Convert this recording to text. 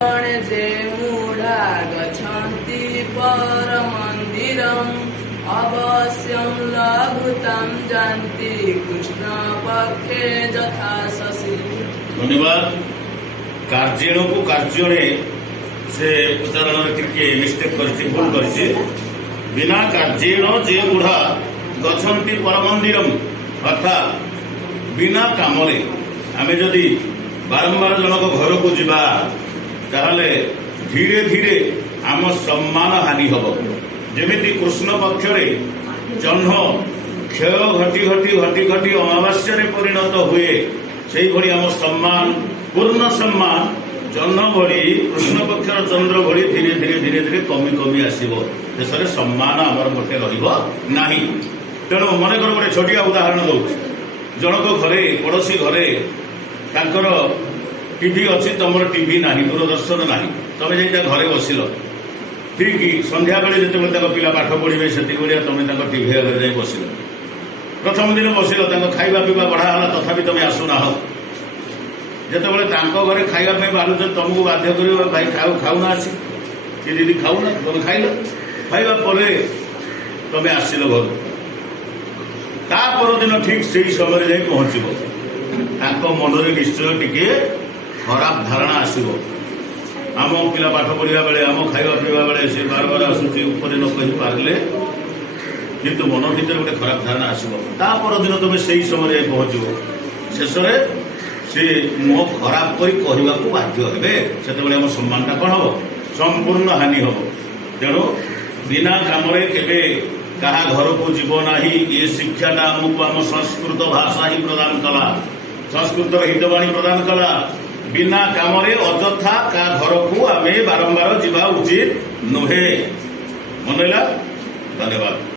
जे मूढा गच्छन्ति परमन्दिरम् अवश्यं लघुतां जानति कृष्णपक्षे यथा शशि। धन्यवाद। कार्जेण को कार्य से उच्चारण मिस्टेक भूल कर बिना कार्जेण जे मूढ़ा गच्छन्ति परमंदिरम अर्थात बिना काम आमे जदि बारंबार जनक घर को जीवा ताहले धीरे धीरे आम सम्मान हानि हम जमी कृष्ण पक्षरे जह्न क्षय घटी घटी घटी घटी अमावास्या परिणत हुए से भली आम सम्मान पूर्ण सम्मान जह्न भली कृष्ण पक्षर चंद्र भली धीरे धीरे धीरे धीरे कमी कमी आसो देश में सम्मान आमर मोटे रहा तेणु मनकर गोटे छोटिया उदाहरण दौर जनक घरे पड़ोशी घरे तांकर टीवी अच्छी तुम टीवी ना दूरदर्शन ना तुम जा घरे बसिल ठीक संध्या बेले जो पिला पाठ पढ़े से तुम टीवी आगे जा बसिल प्रथम दिन बसिल खाଇବା पीवा बढ़ाला तथापि तुम आसुना जिते घरे खावाई बाहर तुमको बाध्य कर भाई खाऊना आसी कि दीदी खाऊना तुम खाइल खाଇବା ପରେ तुम आसिल घर ता परदिन ठीक से समय जाए पहुंचब मनरे निश्चय टिके खराब धारणा आसो आम पिला पाठ पढ़ा बेले आम खाଇବା पीवा बेले से बार बार आसूसी ऊपर न कही पारे किंतु मन भर गोटे खराब धारणा आसो ता परदिन तुम से समय जाए पहुंचब शेष से मुह खराब कर बाध्य हे से आम सम्मानटा कौन हम संपूर्ण हानि हम तेणु बिना काम केवे कहा घर को जीव ना ये शिक्षाटा आमको आम संस्कृत भाषा ही प्रदान कला संस्कृत हितवाणी प्रदान कला बिना काम अଯଥା का घर को आम बारंबार जीवा उचित नुहे मनला। धन्यवाद।